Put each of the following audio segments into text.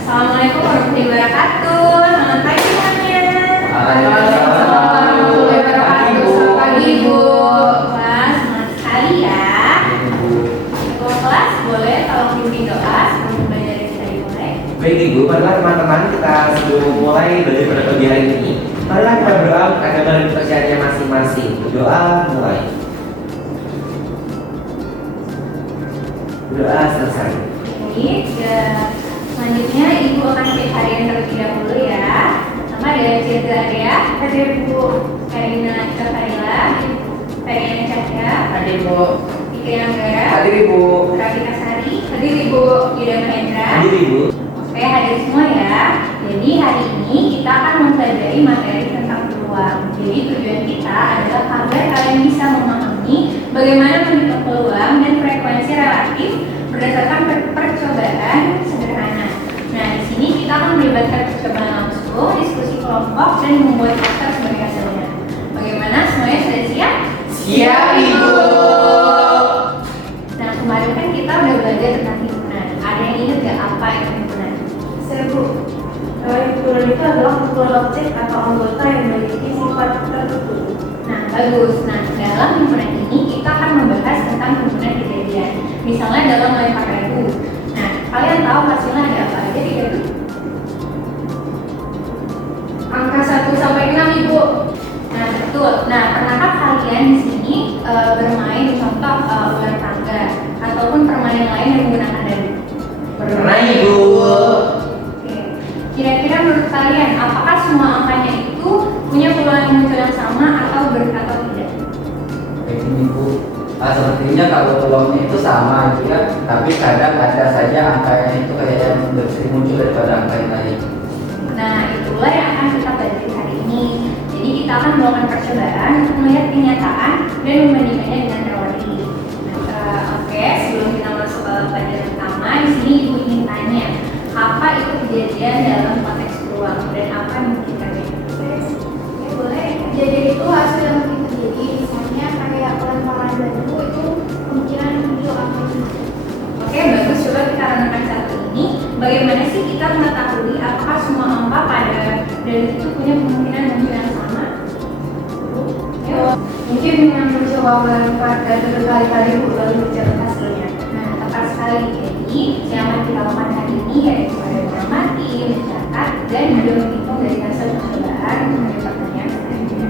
Assalamualaikum warahmatullahi wabarakatuh. Selamat pagi semuanya. Waalaikumsalam warahmatullahi wabarakatuh. Selamat pagi Ibu. Wah, semangat sekali ya. Ketua kelas boleh tolong pimpin doa sebelum belajar yang kita dimulai. Baik Ibu, marilah teman-teman kita sebelum mulai belajar pada pagi hari ini, marilah kita berdoa agar dalam kepercayaannya masing-masing. Berdoa mulai. Berdoa selesai. Baik, selanjutnya Ibu akan cek harian terlebih dahulu ya. Pertama ada Cedra Adea, ada Ibu Karina Cakarila, Karina Cahya, Hadir Bu. Fikri Anggara, Hadir Ibu. Rafika Sari, hadir Ibu Yuda Mahendra. Hadir Ibu. Oke, hadir semua ya. Jadi hari ini kita akan mempelajari materi tentang peluang. Jadi tujuan kita adalah agar kalian bisa memahami bagaimana menghitung peluang dan frekuensi relatif berdasarkan percobaan sederhana. Nah, di sini kita akan melibatkan percobaan langsung, diskusi kelompok, dan membuat poster sebagai hasilnya. Bagaimana? Semuanya sudah siap? Siap Ibu. Nah, kemarin kan kita udah belajar tentang himpunan. Ada yang ingat gak apa itu himpunan? Saya Bu, himpunan itu adalah kumpulan objek atau anggota yang memiliki sifat tertentu. Nah, bagus. Nah, dalam himpunan ini kita akan membahas tentang himpunan kejadian. Misalnya dalam lempar regu. Nah, kalian tahu hasilnya ada apa aja di regu? Angka 1 sampai 6 Ibu. Nah, betul. Nah, pernahkah kalian di sini bermain contoh ular tangga ataupun permainan lain yang menggunakan regu? Pernah Ibu. Oke. Kira-kira menurut kalian apakah semua angkanya itu punya peluang muncul yang sama atau tidak? Baik Ibu. Sepertinya kalau peluangnya itu sama gitu ya, tapi kadang ada saja angkanya itu kayak yang lebih muncul daripada angka yang lain. Nah, itulah yang akan kita pelajari hari ini. Jadi kita akan melakukan percobaan untuk melihat kenyataan dan membandingkannya dengan teori. Nah, oke, sebelum kita masuk ke pelajaran utama, di sini Ibu ingin tanya, apa itu kejadian dalam konteks peluang dan apa yang memungkinkannya? Ya boleh, kejadian itu hasil yang mungkin terjadi, misalnya kayak pelemparan batu itu kemungkinan muncul angka itu. Oke, bagus. Coba kita renungkan satu ini. Bagaimana sih kita mengetahui apakah semua angka pada dari itu punya kemungkinan muncul yang sama? Mungkin dengan mencoba melempar dan berkali-kali lalu mencatat hasilnya. Nah, tepat sekali. Jadi, yang akan kita lakukan hari ini yaitu ada mengamati, mencatat, dan juga menghitung dari hasil percobaan mengenai pertanyaan selanjutnya.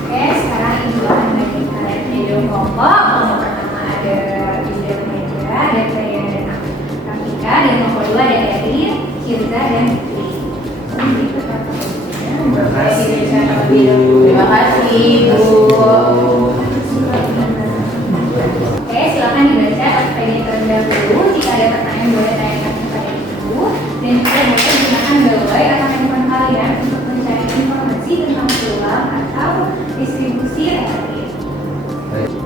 Oke, sekarang Ibu akan bagi kalian video kelompok. Kelompok pertama ada Yuda Mahendra, ada Karina dan Rafika, dan kelompok dua ada Erin, Firza, dan Fikri. Terima kasih Ibu. Terima kasih Ibu. Oke, silakan dibaca FPD terlebih dahulu. Jika ada pertanyaan boleh tanyakan kepada Ibu. Dan juga boleh gunakan gawai atau handphone kalian untuk mencari informasi tentang peluang atau distribusi relatif.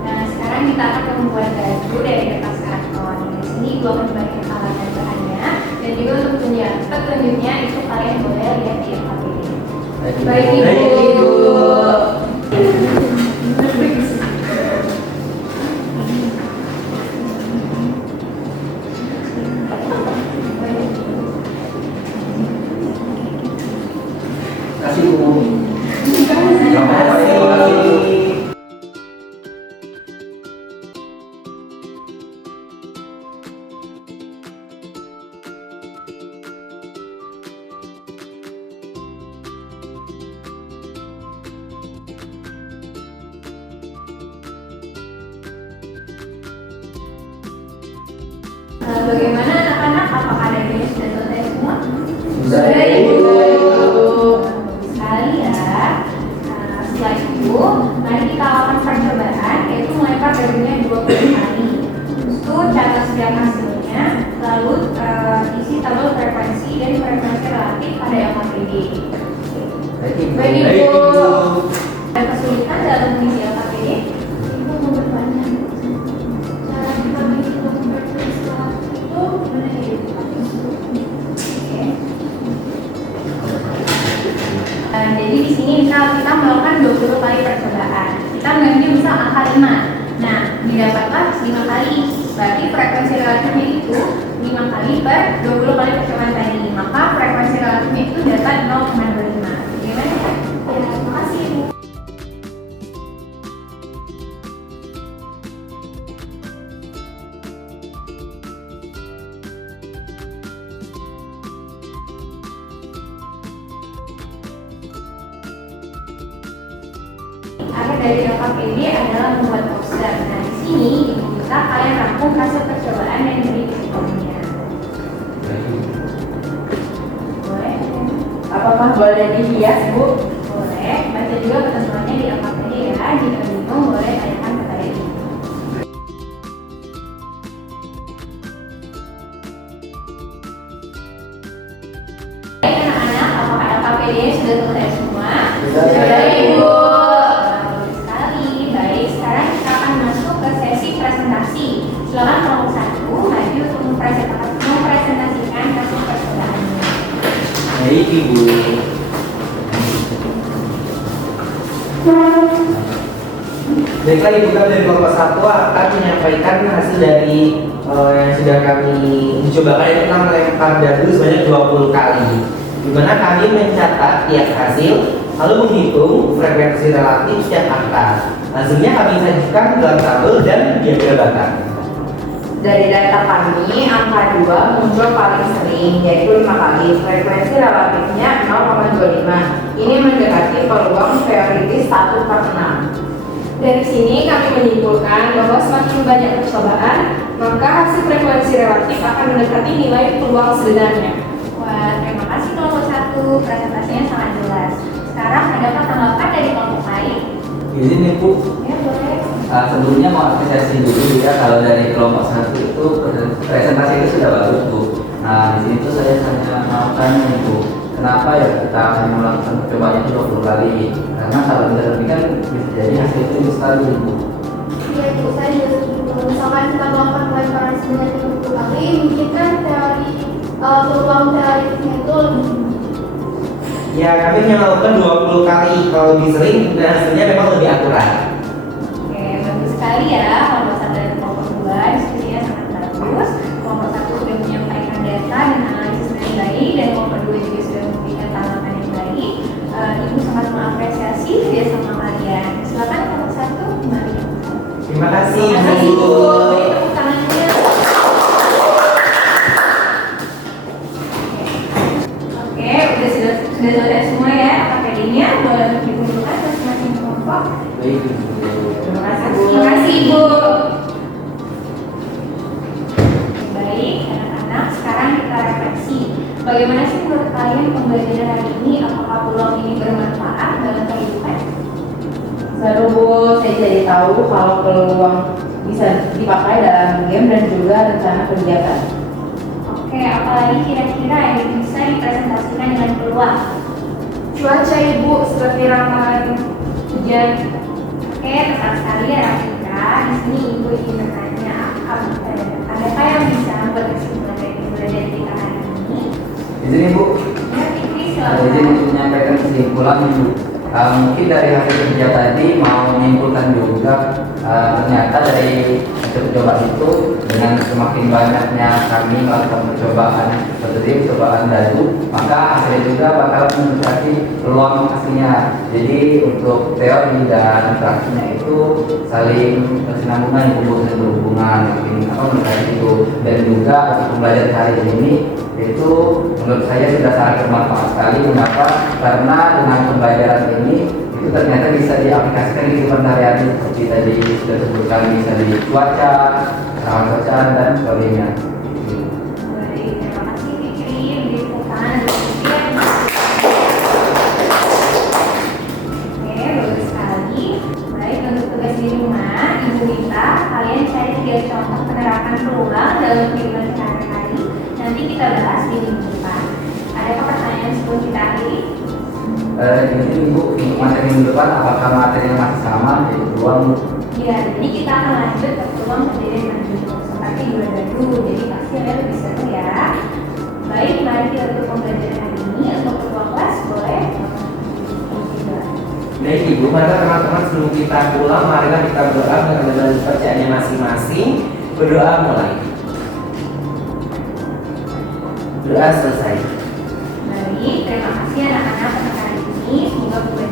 Nah, sekarang kita akan membuat baju dari kertas karton. Di sini Ibu akan membagikan alat dan bahannya. Dan juga untuk petunjuknya itu kalian boleh lihat di FPD. Baik Ibu. Baik, Ibu. Kasih Bu. Terima kasih. Bagaimana anak-anak? Apakah ada yang sudah selesai semua? Sudah, Ibu. Sekali ya. Nah, setelah itu, mari kita lakukan percobaan yaitu melempar dagunya 20 kali. Terus itu catat setiap hasilnya, lalu isi tabel frekuensi dan frekuensi relatif pada yang LKPD. Baik Ibu. Baik, Baik, Ibu. Ibu. Ada kesulitan dalam mengisi LKPD? Ibu mau bertanya, cara kita menghitung frekuensi itu gimana ya Ibu? Oke. Jadi di sini kita melakukan 20 kali percobaan. Kita mengambil misal angka 5. Nah, didapatlah 5 kali. Berarti frekuensi relatifnya itu 5 kali per 20 kali percobaan tadi. Maka frekuensi relatifnya itu dapat 0,25. Gimana ya? Ya, makasih Ibu. Akhir dari LKPD adalah membuat poster. Nah, di sini Ibu minta kalian rangkum hasil percobaan dan beri psikologinya. Boleh? Apakah boleh dihias, Bu? Boleh. Baca juga ketentuannya di LKPD ya. Jika bingung, boleh tanyakan kepada Ibu. Baik anak-anak, apakah LKPD sudah selesai semua? Sudah, Ibu. Bagus sekali. Baik, sekarang kita akan masuk ke sesi presentasi. Silakan kelompok 1 maju untuk mempresentasikan hasil percobaannya. Baik Ibu. Baiklah Ibu, kami dari kelompok 1 akan menyampaikan hasil dari yang sudah kami mencobakan. Ini kita melempar dadu sebanyak 20 kali, di mana kami mencatat tiap hasil lalu menghitung frekuensi relatif setiap angka. Hasilnya kami sajikan dalam tabel dan diagram batang. Dari data kami, angka 2 muncul paling sering, yaitu 5 kali. Frekuensi relatifnya 0,25. Ini mendekati peluang teoritis 1/6. Dari sini kami menyimpulkan bahwa semakin banyak percobaan, maka hasil frekuensi relatif akan mendekati nilai peluang sebenarnya. Wah, terima kasih kelompok 1. Presentasinya sangat jelas. Sekarang adakah tanggapan dari kelompok lain? Izin nih Bu, Ya, boleh. sebelumnya mau apresiasi dulu ya kalau dari kelompok 1 itu presentasi itu sudah bagus Bu. Nah di sini tuh saya hanya mau tanya nih Bu, kenapa ya kita hanya melakukan percobaan itu 20 kali? Karena kalau kita lebih kan bisa jadi hasil itu sekali Bu. Iya Bu, saya juga setuju. Kalau misalkan kita melakukan pelemparan sebanyak 20 kali, mungkin kan peluang teoritisnya itu lebih tinggi. Ya, kami hanya melakukan 20 kali. Kalau lebih sering, dan hasilnya memang lebih akurat. Oke, bagus sekali ya. Kelompok 1 dan kelompok 2 diskusinya sangat bagus. Kelompok 1 sudah menyampaikan data dan analisis dengan baik, dan kelompok 2 juga sudah memberikan tanggapan yang baik. Ibu sangat mengapresiasi kerjasama kalian. Silakan kelompok 1 kembali. Terima kasih Terima kasih Bu. Bu. Beri tepuk tangannya. Oke, sudah selesai semua ya AKPD-nya. Boleh dikumpulkan masing-masing kelompok. Baik Bu. Terima kasih, Bu. Terima kasih Bu. Baik, anak-anak, sekarang kita refleksi. Bagaimana sih menurut kalian pembelajaran hari ini? Apakah peluang ini bermanfaat dalam kehidupan? Seru, Bu. Saya jadi tahu kalau peluang bisa dipakai dalam game dan juga rencana kegiatan. Oke, apalagi kira-kira yang bisa dipresentasikan dengan peluang? Cuaca Ibu seperti ramalan hujan. Oke, tepat sekali ya Rafika. Di sini Ibu ingin bertanya, adakah yang bisa membuat kesimpulan dari pembelajaran kita hari ini? Izin Bu, Ya, Fikri, izin silakan. untuk menyampaikan kesimpulan Bu. Mungkin dari hasil kerja tadi mau menyimpulkan juga ternyata dari hasil percobaan itu dengan semakin banyaknya kami melakukan percobaan seperti percobaan dadu, maka hasilnya juga bakal mendekati peluang aslinya. Jadi untuk teori dan praksinya itu saling bersinambungan, berhubungan, mendekati itu. Dan juga untuk pembelajaran hari ini itu menurut saya sudah sangat bermanfaat sekali. Mengapa? Karena dengan pembelajaran ini itu ternyata bisa diaplikasikan di kehidupan sehari-hari seperti tadi sudah disebutkan, bisa di cuaca, rawan cuaca dan sebagainya. Baik, terima kasih Fikri. Beri tepuk tangan untuk Fikri. Oke, bagus sekali. Baik, untuk tugas di rumah, Ibu minta kalian cari 3 contoh penerapan peluang dalam kehidupan sehari-hari. Nanti kita bahas di minggu depan. Adakah pertanyaan sebelum kita akhiri? Jadi Bu, untuk materi minggu depan apakah materinya masih sama yaitu peluang? Ya, jadi kita akan lanjut ke peluang kejadian lanjut seperti dua dadu. Jadi pasti ada lebih seru ya. Baik, mari kita tutup pembelajaran hari ini. Untuk ketua kelas boleh. Baik Ibu, maka teman-teman sebelum kita pulang, marilah kita berdoa dengan kepercayaannya masing-masing. Berdoa mulai. Doa selesai. Baik, terima kasih anak-anak untuk hari ini. Semoga